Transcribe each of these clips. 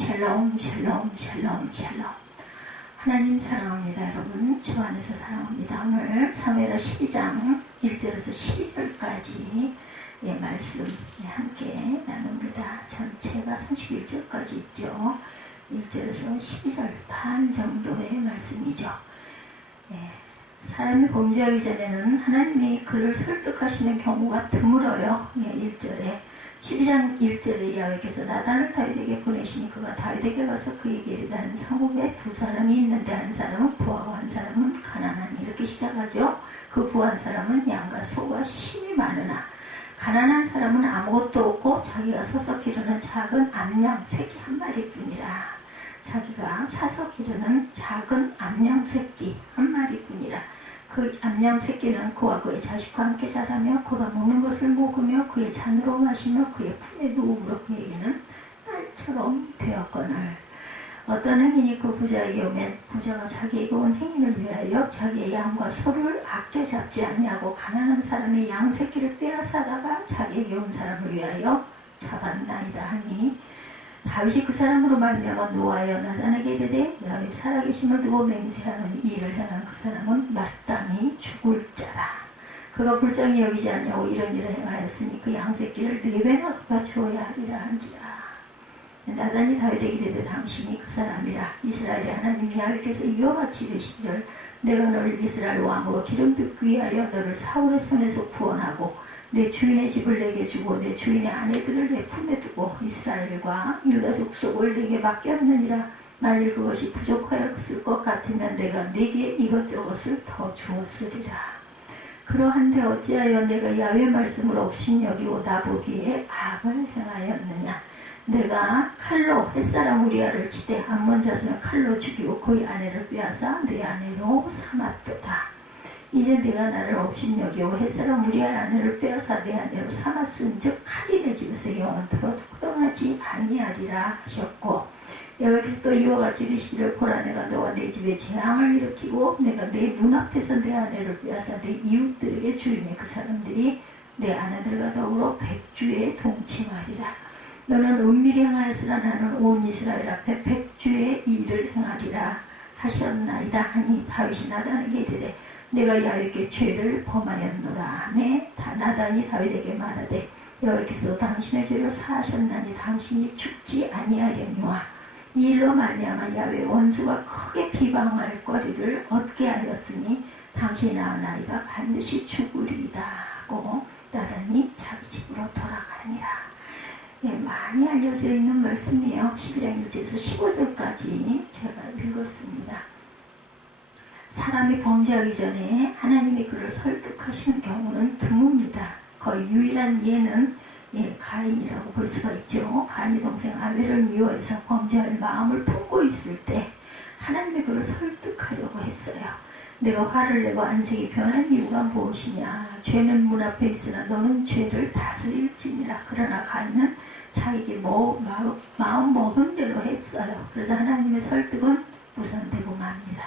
샬롬 샬롬 샬롬 샬롬. 하나님 사랑합니다. 여러분 주 안에서 사랑합니다. 오늘 사무엘하 12장 1절에서 12절까지 말씀 함께 나눕니다. 전체가 31절까지 있죠. 1절에서 12절 반 정도의 말씀이죠. 사람이 범죄하기 전에는 하나님이 그를 설득하시는 경우가 드물어요. 1절에 12장 1절에 야훼께서 나단을 다윗에게 보내시니 그가 다윗에게 가서 그에게 이르되 한 성읍에 두 사람이 있는데 한 사람은 부하고 한 사람은 가난하니 이렇게 시작하죠. 그 부한 사람은 양과 소가 힘이 많으나 가난한 사람은 아무것도 없고 자기가 서서 기르는 작은 암양 새끼 한 마리뿐이라. 자기가 사서 기르는 작은 암양 새끼 한 마리뿐이라. 그 암양 새끼는 그와 그의 자식과 함께 자라며 그가 먹는 것을 먹으며 그의 잔으로 마시며 그의 품에 누움으로 그에게는 딸처럼 되었거늘. 어떤 행인이 그 부자에게 오면 부자가 자기에게 온 행인을 위하여 자기의 양과 소를 아껴 잡지 아니하고 가난한 사람의 양 새끼를 빼앗아다가 자기에게 온 사람을 위하여 잡았나이다 하니 다윗이 그 사람으로 말미암아 노하여 나단에게 이르되 야훼 살아계심을 두고 맹세하는 이 일을 행한 그 사람은 마땅히 죽을 자라. 그가 불쌍히 여기지 않냐고 이런 일을 행하였으니 그 양새끼를 4배나 갚아주어야 하리라 한지라. 나단이 다윗에게 이르되 당신이 그 사람이라. 이스라엘의 하나님 야훼께서 이와 같이 이르시기를 내가 너를 이스라엘 왕으로 기름 붓기 위하여 너를 사울의 손에서 구원하고 내 주인의 집을 내게 주고 내 주인의 아내들을 내 품에 두고 이스라엘과 유다 족속을 내게 맡겼느니라. 만일 그것이 부족하였을 것 같으면 내가 네게 이것저것을 더 주었으리라. 그러한데 어찌하여 내가 야훼 말씀을 업신여기고 나보기에 악을 행하였느냐. 내가 칼로 햇사람 우리아를 치되 암몬 자손을 칼로 죽이고 그의 아내를 빼앗아 내 아내로 삼았도다. 이제 내가 나를 업신여기고 햇사람 우리아의 아내를 빼앗아 내 아내로 삼았은즉 칼이 내 집에서 영원토록 떠나지 아니하리라 하셨고 여호와께서 또 이와 같이 이르시기를 보라 내가 너와 내 집에 재앙을 일으키고 내가 내 눈앞에서 내 아내를 빼앗아 내 이웃들에게 주리니 그 사람들이 내 아내들과 더불어 백주에 동침하리라. 너는 은밀히 행하였으나 나는 온 이스라엘 앞에 백주의 일을 행하리라 하셨나이다 하니 다윗이 나단에게 이르되 내가 야훼께 죄를 범하였노라 하매 나단이 다윗에게 말하되 여호와께서 당신의 죄를 사하셨나니 당신이 죽지 아니하려니와 이 일로 말미암아 야훼 원수가 크게 비방할 거리를 얻게 하였으니 당신이 낳은 아이가 반드시 죽으리이다 하고 나단이 자기 집으로 돌아가니라. 많이 알려져 있는 말씀이에요. 12장 1절에서 15절까지 제가 읽었습니다. 사람이 범죄하기 전에 하나님이 그를 설득하시는 경우는 드뭅니다. 거의 유일한 예는 가인이라고 볼 수가 있죠. 가인의 동생 아벨을 미워해서 범죄할 마음을 품고 있을 때 하나님이 그를 설득하려고 했어요. 내가 화를 내고 안색이 변한 이유가 무엇이냐. 죄는 문 앞에 있으나 너는 죄를 다스릴지니라. 그러나 가인은 자기 마음 먹은 대로 했어요. 그래서 하나님의 설득은 무산되고 맙니다.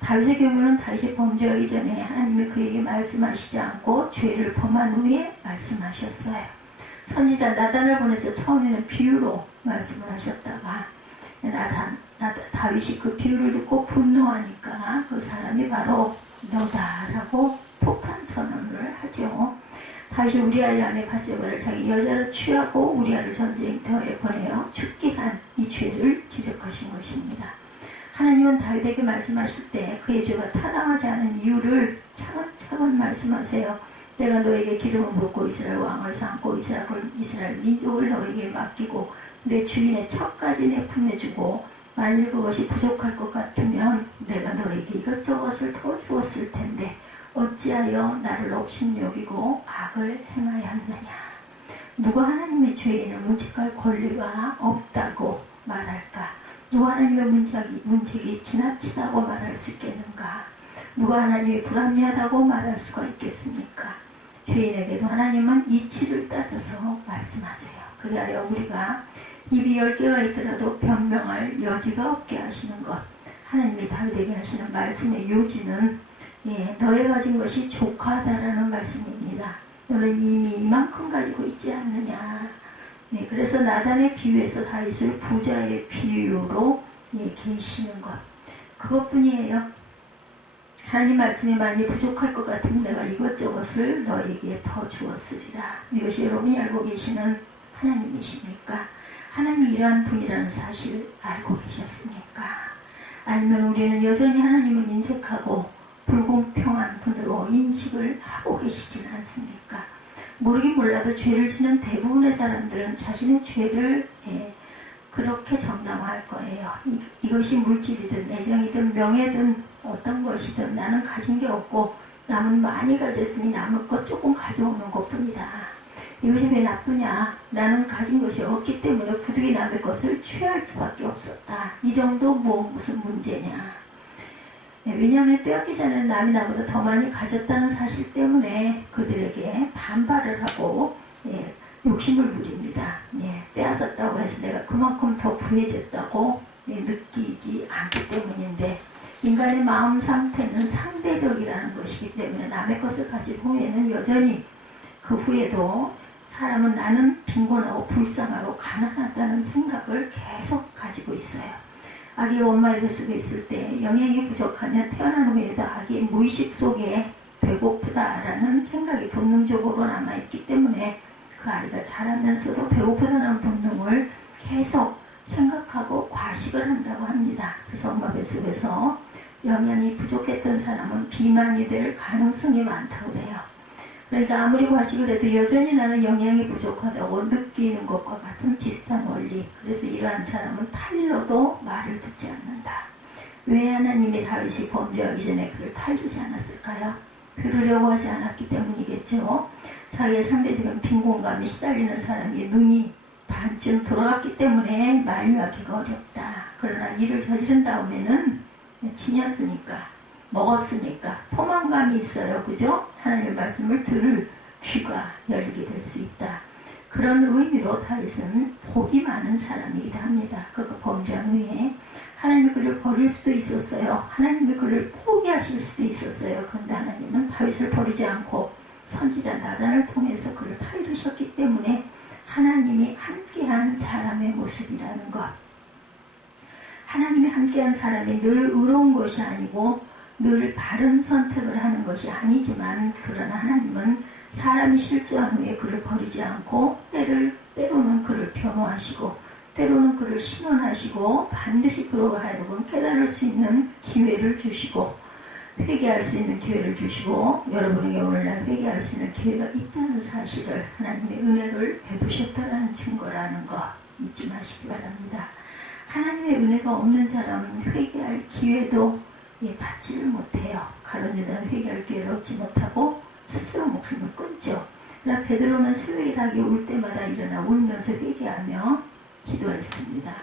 다윗의 경우는 다윗이 범죄하기 전에 하나님이 그에게 말씀하시지 않고 죄를 범한 후에 말씀하셨어요. 선지자 나단을 보내서 처음에는 비유로 말씀을 하셨다가 다윗이 그 비유를 듣고 분노하니까 그 사람이 바로 너다라고 폭탄 선언을 하죠. 다윗이 우리아의 아내 바세바를 자기 여자로 취하고 우리아를 전쟁터에 보내어 죽게 한 이 죄를 지적하신 것입니다. 하나님은 다윗에게 말씀하실 때 그의 죄가 타당하지 않은 이유를 차근차근 말씀하세요. 내가 너에게 기름을 붓고 이스라엘 왕을 삼고 이스라엘 민족을 너에게 맡기고 내 주인의 첩까지 내 품에 주고 만일 그것이 부족할 것 같으면 내가 너에게 이것저것을 더 주었을 텐데 어찌하여 나를 업신여기고 악을 행하였느냐. 누가 하나님의 죄인을 문책할 권리가 없다고 말할까? 누가 하나님의 문책이 지나치다고 말할 수 있겠는가? 누가 하나님이 불합리하다고 말할 수가 있겠습니까? 죄인에게도 하나님은 이치를 따져서 말씀하세요. 그리하여 우리가 입이 10개가 있더라도 변명할 여지가 없게 하시는 것. 하나님이 다윗에게 하시는 말씀의 요지는 너의 가진 것이 족하다라는 말씀입니다. 너는 이미 이만큼 가지고 있지 않느냐. 네, 그래서 나단의 비유에서 다윗을 부자의 비유로 계시는 것. 그것뿐이에요. 하나님 말씀이 많이 부족할 것 같으면 내가 이것저것을 너에게 더 주었으리라. 이것이 여러분이 알고 계시는 하나님이십니까? 하나님이 이러한 분이라는 사실 알고 계셨습니까? 아니면 우리는 여전히 하나님은 인색하고 불공평한 분으로 인식을 하고 계시지는 않습니까? 모르긴 몰라도 죄를 지는 대부분의 사람들은 자신의 죄를 그렇게 정당화할 거예요. 이것이 물질이든 애정이든 명예든 어떤 것이든 나는 가진 게 없고 남은 많이 가졌으니 남을 것 조금 가져오는 것뿐이다. 이것이 왜 나쁘냐? 나는 가진 것이 없기 때문에 부득이 남의 것을 취할 수밖에 없었다. 이 정도 무슨 문제냐? 왜냐하면 빼앗기 전에는 남이 나보다 더 많이 가졌다는 사실 때문에 그들에게 반발을 하고 욕심을 부립니다. 빼앗았다고 해서 내가 그만큼 더 부해졌다고 느끼지 않기 때문인데 인간의 마음 상태는 상대적이라는 것이기 때문에 남의 것을 가진 후에는 여전히 그 후에도 사람은 나는 빈곤하고 불쌍하고 가난하다는 생각을 계속 가지고 있어요. 아기가 엄마의 뱃속에 있을 때 영양이 부족하면 태어난 후에도 아기의 무의식 속에 배고프다라는 생각이 본능적으로 남아있기 때문에 그 아이가 자라면서도 배고프다는 본능을 계속 생각하고 과식을 한다고 합니다. 그래서 엄마 뱃속에서 영양이 부족했던 사람은 비만이 될 가능성이 많다고 그래요. 그러니까 아무리 과식을 해도 여전히 나는 영양이 부족하다고 느끼는 것과 같은 비슷한 원리. 그래서 이러한 사람은 타일러도 말을 듣지 않는다. 왜 하나님이 다윗이 범죄하기 전에 그를 타이르지 않았을까요? 그러려고 하지 않았기 때문이겠죠. 자기의 상대적인 빈곤감에 시달리는 사람이 눈이 반쯤 돌아갔기 때문에 만류하기가 어렵다. 그러나 이를 저지른 다음에는 지녔으니까 먹었으니까 포만감이 있어요. 그죠? 하나님의 말씀을 들을 귀가 열리게 될 수 있다. 그런 의미로 다윗은 복이 많은 사람이기도 합니다. 그가 범죄한 후에 하나님이 그를 버릴 수도 있었어요. 하나님이 그를 포기하실 수도 있었어요. 그런데 하나님은 다윗을 버리지 않고 선지자 나단을 통해서 그를 타이르셨기 때문에 하나님이 함께한 사람의 모습이라는 것. 하나님이 함께한 사람이 늘 의로운 것이 아니고 늘 바른 선택을 하는 것이 아니지만 그러나 하나님은 사람이 실수한 후에 그를 버리지 않고 때로는 그를 변호하시고 때로는 그를 신원하시고 반드시 그로 하여금 깨달을 수 있는 기회를 주시고 회개할 수 있는 기회를 주시고 여러분에게 오늘날 회개할 수 있는 기회가 있다는 사실을 하나님의 은혜를 베푸셨다는 증거라는 거 잊지 마시기 바랍니다. 하나님의 은혜가 없는 사람은 회개할 기회도 받지를 못해요. 가론유다는 회개할 기회를 얻지 못하고 스스로 목숨을 끊죠. 그러나 베드로는 새벽에 닭이 울 때마다 일어나 울면서 회개하며 기도했습니다.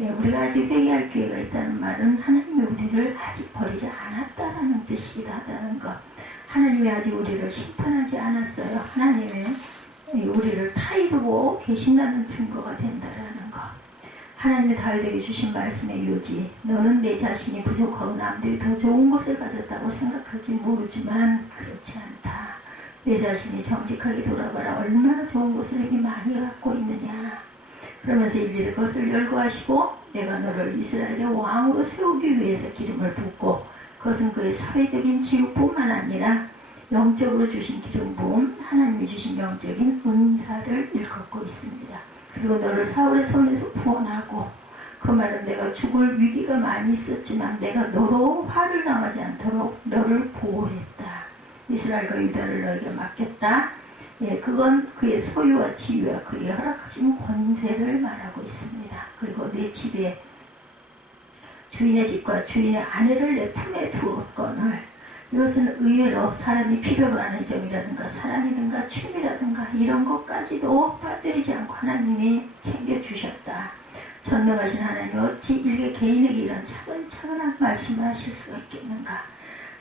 우리가 아직 회개할 기회가 있다는 말은 하나님이 우리를 아직 버리지 않았다라는 뜻이기도 하다는 것. 하나님이 아직 우리를 심판하지 않았어요. 하나님이 우리를 타이르고 계신다는 증거가 된다라는 것. 하나님이 다윗에게 주신 말씀의 요지. 너는 내 자신이 부족하고 남들이 더 좋은 것을 가졌다고 생각할지 모르지만 그렇지 않다. 내 자신이 정직하게 돌아봐라. 얼마나 좋은 것을 이미 많이 갖고 있느냐. 그러면서 일일이 그것을 열거하시고 내가 너를 이스라엘의 왕으로 세우기 위해서 기름을 붓고 그것은 그의 사회적인 지위뿐만 아니라 영적으로 주신 기름 부음, 하나님이 주신 영적인 은사를 일컫고 있습니다. 그리고 너를 사울의 손에서 구원하고 그 말은 내가 죽을 위기가 많이 있었지만 내가 너로 화를 당하지 않도록 너를 보호했다. 이스라엘과 유다를 너에게 맡겼다. 그건 그의 소유와 지위와 그의 허락하신 권세를 말하고 있습니다. 그리고 내 집에 주인의 집과 주인의 아내를 내 품에 두었거늘 이것은 의외로 사람이 필요로 하는 점이라든가 사랑이든가 취미라든가 이런 것까지도 빠뜨리지 않고 하나님이 챙겨주셨다. 전능하신 하나님 어찌 일개 개인에게 이런 차근차근한 말씀을 하실 수가 있겠는가.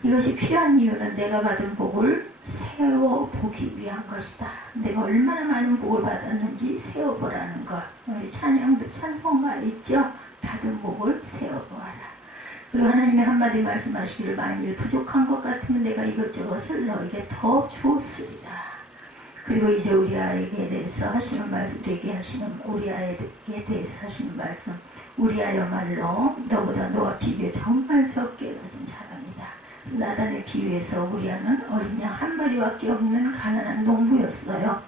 이것이 필요한 이유는 내가 받은 복을 세워보기 위한 것이다. 내가 얼마나 많은 복을 받았는지 세워보라는 것. 우리 찬양도 찬송가에 있죠. 받은 복을 세워보아라. 그리고 하나님이 한마디 말씀하시기를 만일 부족한 것 같으면 내가 이것저것을 너에게 더 주었으리라. 그리고 이제 우리 아이에게 대해서 하시는 말씀, 우리에게 하시는, 우리 아이에게 대해서 하시는 말씀. 우리 아이야말로 너보다 너와 비교해 정말 적게 가진 사람이다. 나단의 비유에서 우리아는 어린 양 한 마리밖에 없는 가난한 농부였어요.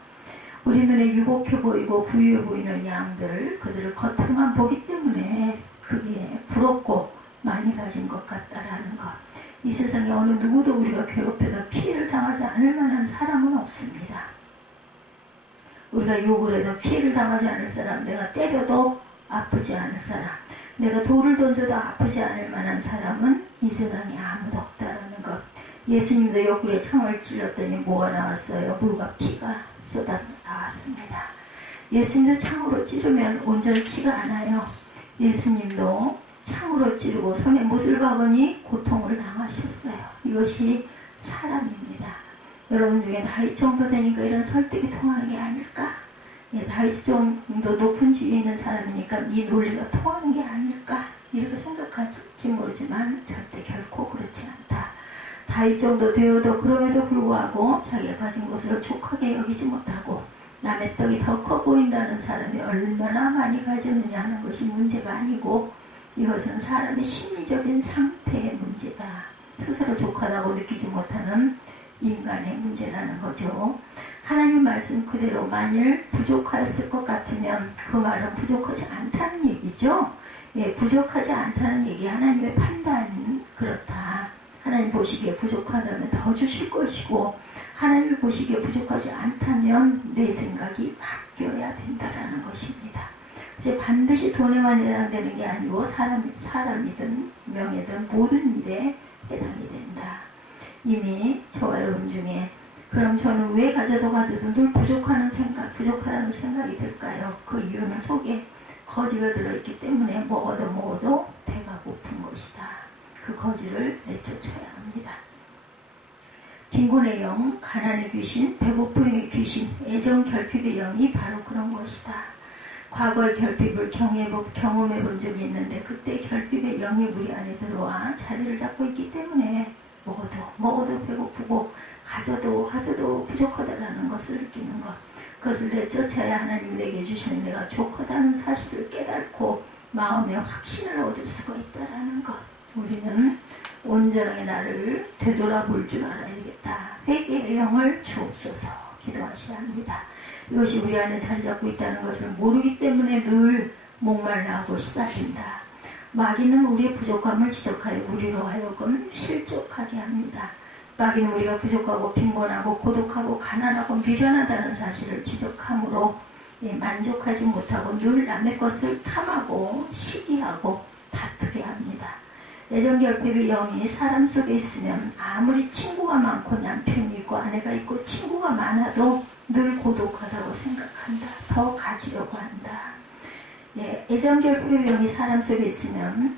우리 눈에 유복해 보이고 부유해 보이는 양들, 그들을 겉으로만 보기 때문에 그게 부럽고 많이 가진 것 같다라는 것. 이 세상에 어느 누구도 우리가 괴롭혀도 피해를 당하지 않을 만한 사람은 없습니다. 우리가 욕을 해도 피해를 당하지 않을 사람, 내가 때려도 아프지 않을 사람, 내가 돌을 던져도 아프지 않을 만한 사람은 이 세상에 아무도 없다라는 것. 예수님도 옆구리에 창을 찔렀더니 뭐가 나왔어요? 물과 피가 쏟아 나왔습니다. 예수님도 창으로 찌르면 온전치가 않아요. 예수님도 창으로 찌르고 손에 못을 박으니 고통을 당하셨어요. 이것이 사람입니다. 여러분 중에 나이 정도 되니까 이런 설득이 통하는 게 아닐까? 나이 정도 높은 지위에 있는 사람이니까 이 논리가 통하는 게 아닐까? 이렇게 생각할지 모르지만 절대 결코 그렇지 않다. 나이 정도 되어도 그럼에도 불구하고 자기가 가진 것을 족하게 여기지 못하고 남의 떡이 더 커 보인다는 사람이 얼마나 많이 가졌느냐 하는 것이 문제가 아니고 이것은 사람의 심리적인 상태의 문제다. 스스로 족하다고 느끼지 못하는 인간의 문제라는 거죠. 하나님 말씀 그대로 만일 부족하였을 것 같으면 그 말은 부족하지 않다는 얘기죠. 예, 부족하지 않다는 얘기, 하나님의 판단은 그렇다. 하나님 보시기에 부족하다면 더 주실 것이고 하나님 보시기에 부족하지 않다면 내 생각이 바뀌어야 된다라는 것입니다. 이제 반드시 돈에만 해당되는 게 아니고 사람이든 명예든 모든 일에 해당이 된다. 이미 저와 여러분 중에 그럼 저는 왜 가져도 늘 부족하다는 생각이 들까요? 그 이유는 속에 거지가 들어있기 때문에 먹어도 배가 고픈 것이다. 그 거지를 내쫓아야 합니다. 빈곤의 영, 가난의 귀신, 배고픔의 귀신, 애정 결핍의 영이 바로 그런 것이다. 과거의 결핍을 경험해 본 적이 있는데 그때 결핍의 영이 우리 안에 들어와 자리를 잡고 있기 때문에 먹어도 배고프고 가져도 부족하다라는 것을 느끼는 것. 그것을 내쫓아야 하나님이 내게 주시는 내가 족하다는 사실을 깨닫고 마음의 확신을 얻을 수가 있다라는 것. 우리는 온전하게 나를 되돌아볼 줄 알아야 되겠다. 회개의 영을 주옵소서 기도하셔야 합니다. 이것이 우리 안에 자리 잡고 있다는 것을 모르기 때문에 늘 목말라하고 시달린다. 마귀는 우리의 부족함을 지적하여 우리로 하여금 실족하게 합니다. 마귀는 우리가 부족하고 빈곤하고 고독하고 가난하고 미련하다는 사실을 지적함으로 만족하지 못하고 늘 남의 것을 탐하고 시기하고 다투게 합니다. 애정결핍의 영이 사람 속에 있으면 아무리 친구가 많고 남편이 있고 아내가 있고 친구가 많아도 늘 고독하다고 생각한다. 더 가지려고 한다. 애정결핍의 영이 사람 속에 있으면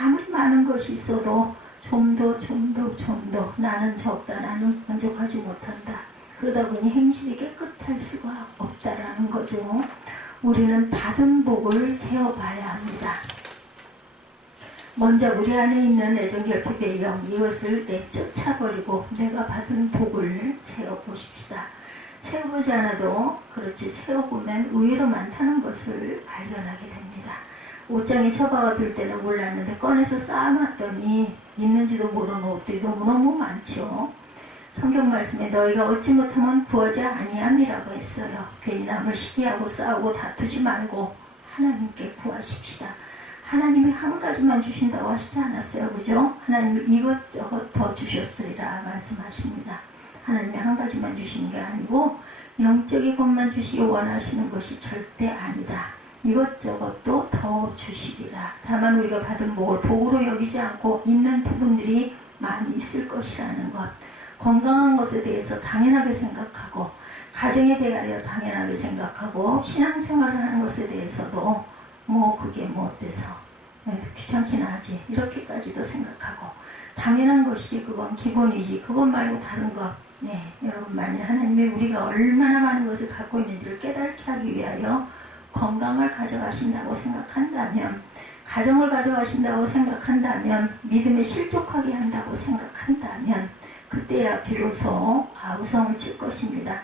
아무리 많은 것이 있어도 좀 더 나는 적다. 나는 만족하지 못한다. 그러다 보니 행실이 깨끗할 수가 없다라는 거죠. 우리는 받은 복을 세어봐야 합니다. 먼저 우리 안에 있는 애정결핍의 영, 이것을 내쫓아버리고 내가 받은 복을 세어보십시다. 세어보지 않아도 그렇지 세어보면 의외로 많다는 것을 발견하게 됩니다. 옷장에 처박아 둘 때는 몰랐는데 꺼내서 쌓아놨더니 있는지도 모르는 옷들이 너무너무 많죠. 성경 말씀에 너희가 얻지 못하면 구하지 아니함이라고 했어요. 괜히 남을 시기하고 싸우고 다투지 말고 하나님께 구하십시다. 하나님이 한 가지만 주신다고 하시지 않았어요. 그죠? 하나님이 이것저것 더 주셨으리라 말씀하십니다. 하나님이 한 가지만 주시는 게 아니고 영적인 것만 주시기 원하시는 것이 절대 아니다. 이것저것도 더 주시리라. 다만 우리가 받은 복을 복으로 여기지 않고 있는 부분들이 많이 있을 것이라는 것. 건강한 것에 대해서 당연하게 생각하고 가정에 대하여 당연하게 생각하고 신앙생활을 하는 것에 대해서도 그게 어때서 귀찮긴 하지 이렇게까지도 생각하고 당연한 것이 그건 기본이지 그것 말고 다른 것. 여러분 만일 하나님이 우리가 얼마나 많은 것을 갖고 있는지를 깨닫게 하기 위하여 건강을 가져가신다고 생각한다면 가정을 가져가신다고 생각한다면 믿음에 실족하게 한다고 생각한다면 그때야 비로소 아우성을 칠 것입니다.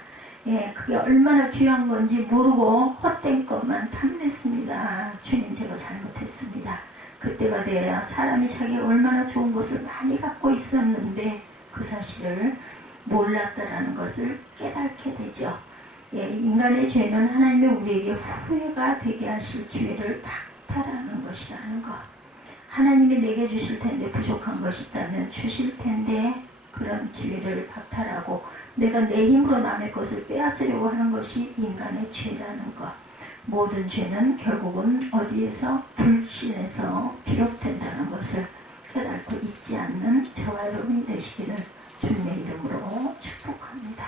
예, 그게 얼마나 귀한 건지 모르고 헛된 것만 탐냈습니다. 주님, 제가 잘못했습니다. 그때가 돼야 사람이 자기가 얼마나 좋은 것을 많이 갖고 있었는데 그 사실을 몰랐다라는 것을 깨닫게 되죠. 예, 인간의 죄는 하나님의 우리에게 후회가 되게 하실 기회를 박탈하는 것이라는 것. 하나님이 내게 주실 텐데 부족한 것이 있다면 주실 텐데 그런 기회를 박탈하고 내가 내 힘으로 남의 것을 빼앗으려고 하는 것이 인간의 죄라는 것. 모든 죄는 결국은 어디에서? 불신에서 비롯된다는 것을 깨닫고 잊지 않는 저와 여러분이 되시기를 주님의 이름으로 축복합니다.